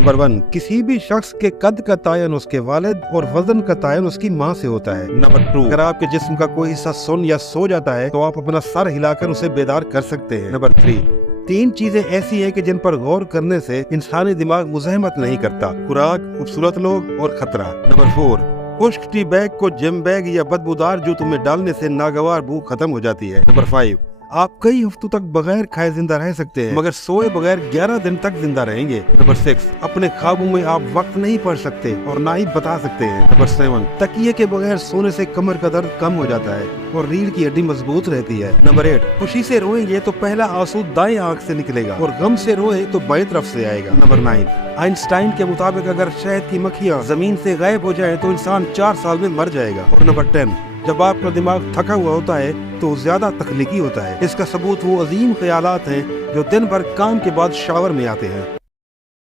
Number 1, किसी भी शख्स के कद का तायन उसके वालिद और वजन का तायन उसकी माँ से होता है। नंबर 2, अगर आपके जिस्म का कोई हिस्सा सुन या सो जाता है तो आप अपना सर हिलाकर उसे बेदार कर सकते हैं। नंबर 3, 3 चीजें ऐसी हैं कि जिन पर गौर करने से इंसानी दिमाग मुज़ाहमत नहीं करता: खुराक, खूबसूरत लोग और खतरा। नंबर 4, खुश्क टी बैग को जिम बैग या बदबूदार जूतों में डालने से नागवार बू खत्म हो जाती है। नंबर 5, आप कई हफ्तों तक बगैर खाए जिंदा रह सकते हैं, मगर सोए बगैर 11 दिन तक जिंदा रहेंगे। नंबर 6, अपने ख्वाबों में आप वक्त नहीं पढ़ सकते और ना ही बता सकते हैं। नंबर 7, तकिए के बगैर सोने से कमर का दर्द कम हो जाता है और रीढ़ की हड्डी मजबूत रहती है। नंबर 8, खुशी से रोएंगे तो पहला आंसू दाएं आंख से निकलेगा और गम से रोए तो बाएं तरफ से आएगा। नंबर 9, आइंस्टाइन के मुताबिक अगर शहद की मक्खियाँ जमीन से गायब हो जाए तो इंसान 4 साल में मर जाएगा। और नंबर 10, जब आपका दिमाग थका हुआ होता है तो ज्यादा तख्लीकी होता है। इसका सबूत वो अजीम ख्यालात हैं जो दिन भर काम के बाद शावर में आते हैं।